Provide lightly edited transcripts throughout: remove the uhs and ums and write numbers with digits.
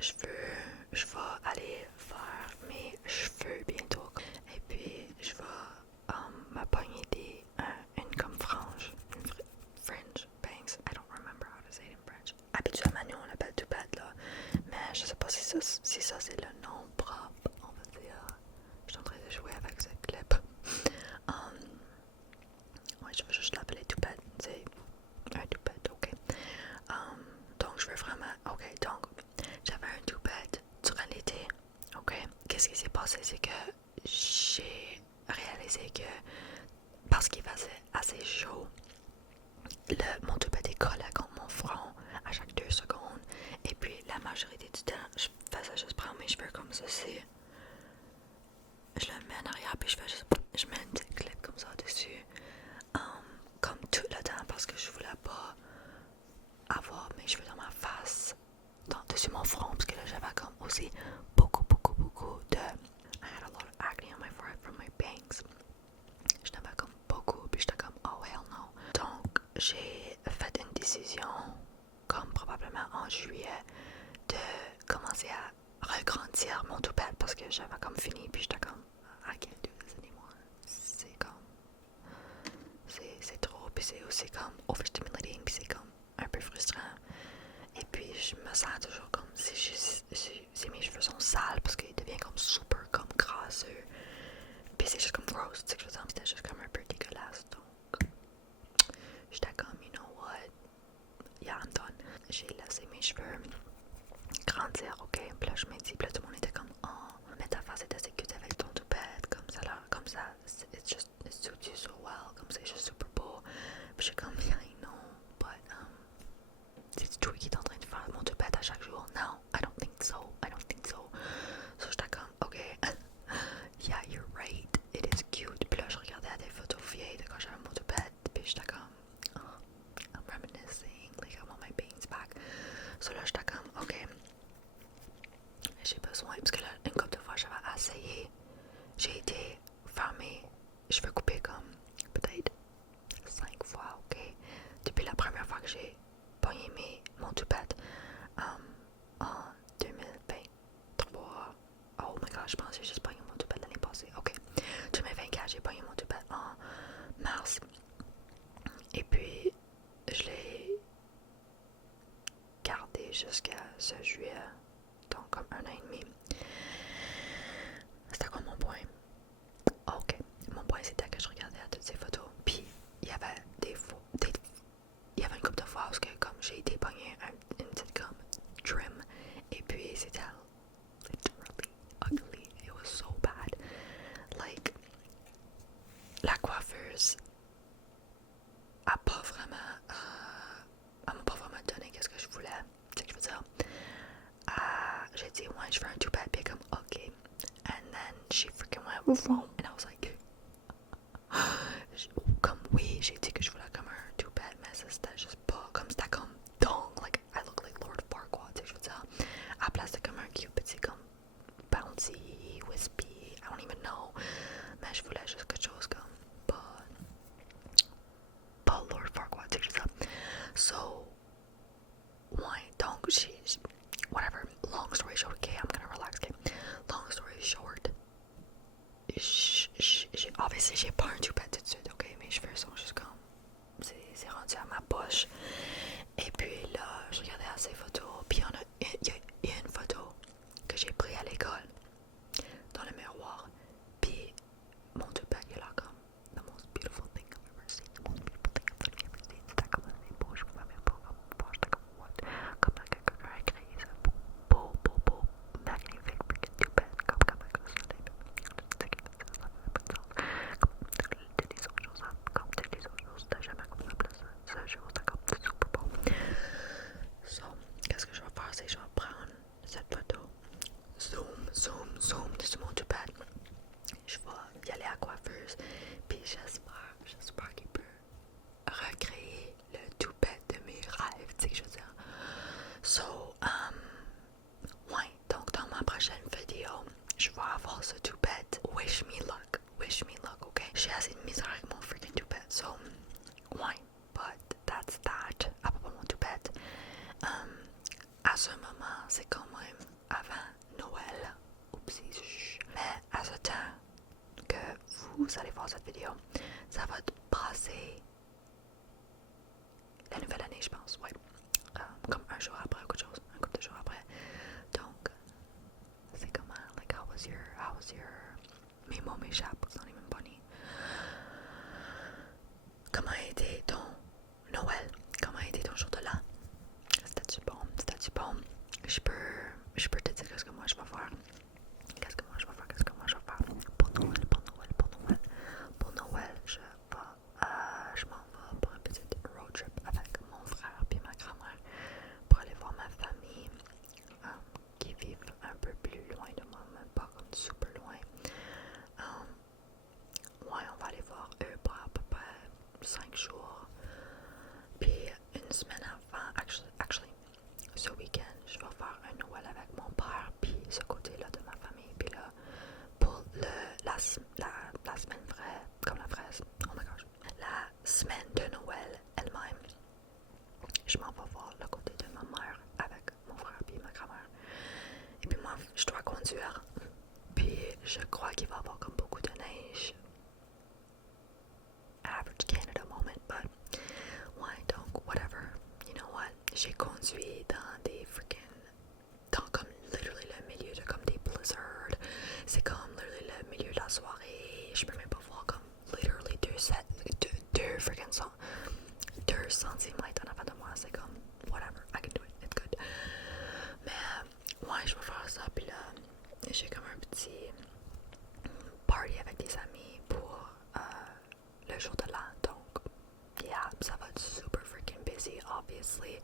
je vais aller faire mes cheveux bientôt. Et puis, je vais me pogner une comme frange, une fringe bangs. I don't remember how to say it in French. Habituellement, nous on l'appelle toupette là, mais je sais pas si ça c'est le nom propre, on va dire. Je suis en train de jouer avec cette clip. Ouais, je veux juste l'appeler toupette, c'est un toupette, ok. Donc je veux vraiment, ok, donc j'avais un toupette durant l'été, ok. Qu'est-ce qui s'est passé, c'est que j'ai réalisé que parce qu'il faisait assez chaud, mon toupette est collé contre mon front à chaque 2 secondes. Et puis la majorité du temps, je faisais juste prendre mes cheveux comme ceci. Je le mets en arrière, puis je mets une petite clip comme ça dessus. Comme tout le temps, parce que je voulais pas avoir mes cheveux dans ma face, dessus mon front, parce que là j'avais comme aussi beaucoup de... I had a lot of acne on my forehead from my bangs. Je n'avais comme beaucoup, puis j'étais comme, oh hell no. Donc, j'ai fait une décision, comme probablement en juillet, de commencer à regrandir mon toupette parce que j'avais comme fini, puis j'étais comme, I can't do this anymore. C'est comme, c'est trop, puis c'est aussi comme overstimulating, puis c'est comme un peu frustrant. Et puis, je me sens toujours comme si mes cheveux sont sales parce qu'ils deviennent comme super comme crasseux. Puis c'est juste comme gross, tu sais que je veux dire, c'était juste comme un peu dégueulasse. Donc, j'étais comme, you know what, yeah, I'm done. J'ai laissé mes cheveux grandir, ok. Puis là, je me dis, puis là, tout le monde était comme, oh, mais ta face est assez cute avec ton toupette, comme ça, là, comme ça, it suits you so well, comme c'est juste super beau. Puis j'ai comme, yeah, I know, but, c'est toi qui est en train de faire mon toupette à chaque jour? No, I don't think so. So j'étais comme, ok, yeah, you're right, it is cute. Puis là, je regardais à des photos vieilles de quand j'avais mon toupette, puis j'étais comme, oh, I'm reminiscing, like I want my bangs back. So là, j'étais comme, ok, j'ai besoin, parce que là, une couple de fois, j'avais essayé, j'ai été faire mes cheveux coupés comme peut-être 5 fois, ok, depuis la première fois que j'ai pogné mon toupette en 2023. Oh my god, je pense que j'ai juste pogné mon toupette l'année passée. Ok, 2024, j'ai pogné mon toupette en mars. Et puis, je l'ai gardé jusqu'à ce juillet. Donc, comme 1 an et demi. C'était quoi mon point? Ok, mon point c'était que je regardais à toutes ces photos. Puis, il y avait il y avait une couple de fois où comme j'ai été pogner une petite comme trim. Et puis, c'était literally ugly. It was so bad. Like, la coiffeuse a pas vraiment elle m'a pas vraiment donné qu'est-ce que je voulais, tu sais que je veux dire. J'ai dit ouais, je veux un toupette, puis comme ok, and then she freaking went wrong, and I was like comme oui, j'ai dit que je voulais comme un toupette, mais ça c'était juste pas comme, c'était comme donc like I look like Lord Farquaad, tu sais que je veux dire, à la place de comme un cute petit comme bouncy, wispy, I don't even know, mais je voulais juste quelque chose comme pas Lord Farquaad, tu sais que je veux dire. So ouais, donc whatever, long story short, okay, I'm gonna relax, okay. Long story short, obviously j'ai pas un toupette tout de suite, ok, mes cheveux sont juste comme, c'est rendu à ma poche. Et puis là, je regardais à ces photos, puis il y a une photo que j'ai prise à l'école, dans le miroir, puis mon toupette est là comme, the most beautiful thing I've ever seen, the most beautiful thing I've ever seen, c'était comme assez beau, je pouvais même pas comme, j'étais comme, what, comment quelqu'un a créé ça, beau, magnifique freaking toupette, comme comment ça se fait, tu sais que ça fait pas de sens, comme toutes les autres choses, c'était jamais comme ça, plus ça jour, c'était comme super beau. So, qu'est-ce que je vais faire, c'est que je vais prendre cette photo, zoom dessus mon toupette, je vais y aller à la coiffeuse, puis j'espère qu'il peut recréer le toupette de mes rêves, tu sais que je veux dire. So, ouais, donc dans ma prochaine vidéo, je vais avoir ce toupette. Wish me luck, ok? J'ai assez de misère avec mon freaking toupette, so, ouais, but that's that. À propos de mon toupette, as ce moment, c'est quand même avant Noël. Oupsie. Mais à ce temps que vous allez voir cette vidéo, ça va passer la nouvelle année, je pense, ouais. Comme un jour après, ou quelque chose, un couple de jours après. Donc, c'est comment, like, how was your, mes mots m'échappent, j'en ai même pas né. Comment a été ton Noël? Comment a été ton jour de l'an? C'était-tu bon? C'était-tu bon? Je peux te dire qu'est-ce que moi je vais faire. Qu'est-ce que moi je vais faire? Pour Noël, je m'en vais pour un petit road trip avec mon frère et ma grand-mère pour aller voir ma famille qui vivent un peu plus loin de moi, même pas comme super loin. Ouais, on va aller voir eux pour à peu près 5 jours. Puis une semaine avant, actually, ce week-end, je vais faire un Noël avec mon père, puis ce côté-là de ma famille. Puis là, pour la semaine vraie, comme la fraise, oh my gosh, la semaine de Noël elle-même, je m'en vais voir le côté de ma mère avec mon frère puis ma grand-mère. Et puis moi, je dois conduire. Puis je crois qu'il va y avoir comme beaucoup de neige. Average Canada moment, but ouais, donc whatever. You know what? J'ai conduit dans des dans comme literally le milieu de comme des blizzards. C'est comme literally le milieu de la soirée. Je peux même pas voir comme literally 2 centimètres en avant de moi. C'est comme whatever, I can do it, it's good. Mais ouais, je vais faire ça. Puis là, j'ai comme un petit party avec des amis pour le jour de l'an. Donc, yeah, ça va être super freaking busy, obviously.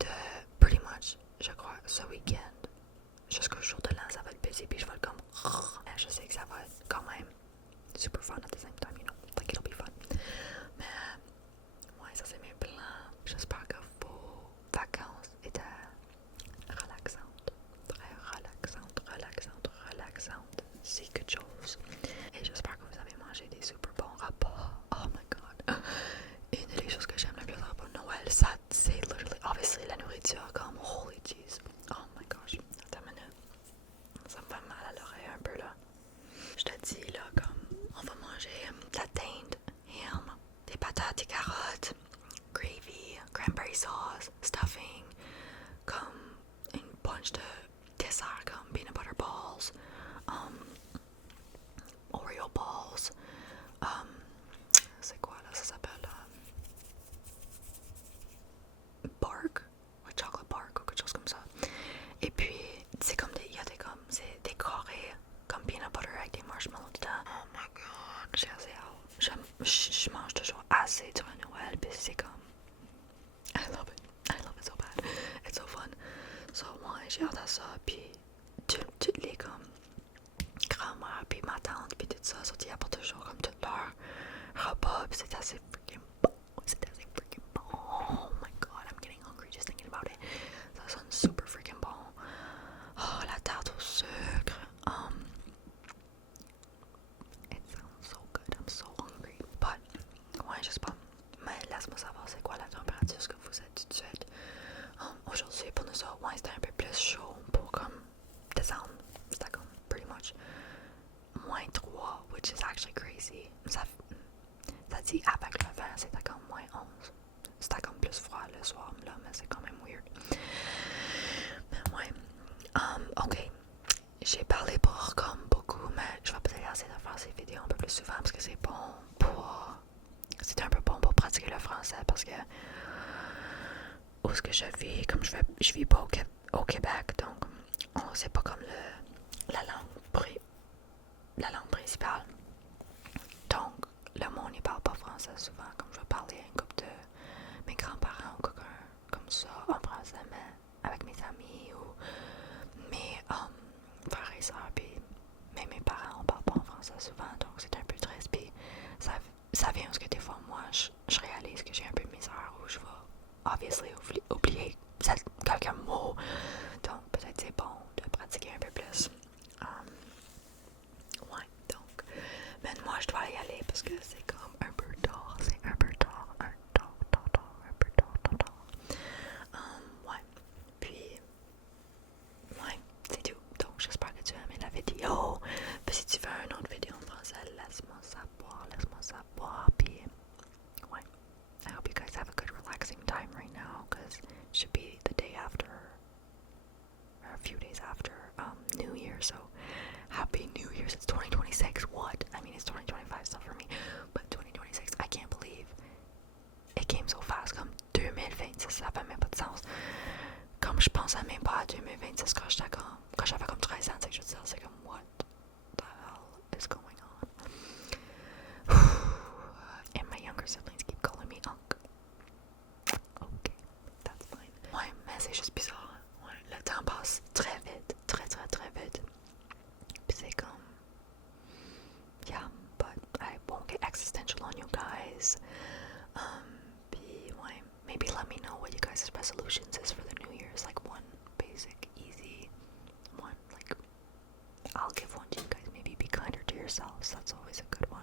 De pretty much, je crois, ce week-end jusqu'au jour de l'an, ça va être busy. Puis je vais être comme, mais je sais que ça va être quand même super fun at the same time, you know, like it'll be fun. Mais ouais, ça c'est mes plans. J'espère que vos vacances étaient relaxantes, très relaxantes, c'est quelque chose. Et j'espère que vous avez mangé des super bons repas. Oh my god. Une des choses que j'aime le plus dans le repas de Noël, ça c'est literally, obviously la nourriture, comme holy jeez. Oh my gosh. Attends une minute. Ça me fait mal à l'oreille un peu là. Je te dis là, comme on va manger de la dinde, ham, des patates, des carottes, gravy, cranberry sauce, stuffing, comme une bunch de desserts comme peanut butter balls, Oreo balls, c'est quoi là, ça s'appelle bark, ouais, chocolate bark ou quelque chose comme ça. Et puis c'est comme c'est décoré comme peanut butter avec des marshmallows dedans. Oh my god, j'ai assez hâte. Je mange toujours assez durant Noël, puis c'est comme I love it so bad, it's so fun. So ouais, j'ai hâte à ça, puis toutes les comme grand-mère puis ma tante puis tout ça, surtout ils apportent toujours comme tout leur repas, puis c'est assez freaking bon. Oh my god, I'm getting hungry just thinking about it. Ça sonne super freaking bon. Oh, la tarte au sucre. It sounds so good, I'm so hungry. But, ouais, je sais pas. Mais laisse-moi savoir c'est quoi la température que vous êtes tout de suite. Aujourd'hui, pour nous autres, ouais, c'était un peu plus chaud pour comme décembre. C'était comme pretty much -3, which is actually crazy. Ça dit avec le vent, c'était comme -11. C'était comme plus froid le soir, là, mais c'est quand même weird. Mais ouais. Ok. J'ai parlé pour comme beaucoup, mais je vais peut-être essayer de faire ces vidéos un peu plus souvent parce que c'est bon pour. C'est un peu bon pour pratiquer le français parce que où est-ce que je vis, comme je vis pas au Québec, donc c'est pas comme la langue principale. Donc, le monde il parle pas français souvent, comme je vais parler à une couple de mes grands-parents ou quelqu'un comme ça en français, mais avec mes amis ou mes frères et sœurs, puis mais mes parents on parle pas en français souvent, donc c'est un peu triste, puis ça vient parce que des fois moi je réalise que j'ai un peu de misère où je vais obviously oublier quelques mots, donc peut-être c'est bon de pratiquer un peu plus. Ouais, donc mais moi je dois y aller parce que c'est comme un peu tard, un peu tard. Ouais, puis gosh, it's 2026. What? I mean, it's 2025 stuff for me, but 2026, I can't believe it came so fast. Comme 2026, ça fait même pas de sens. Comme je pensais même pas à 2026 quand j'avais comme 13 ans, c'est que je veux dire, c'est comme what the hell is going on? And my younger siblings keep calling me Unc. Okay, that's fine. Ouais, mais c'est juste bizarre. Ouais, le temps passe très vite, très très très vite. Puis c'est comme, yeah, but I won't get existential on you guys. Puis ouais, maybe let me know what you guys' resolutions is for the New Year's, like one basic, easy one. Like, I'll give one to you guys. Maybe be kinder to yourselves. That's always a good one.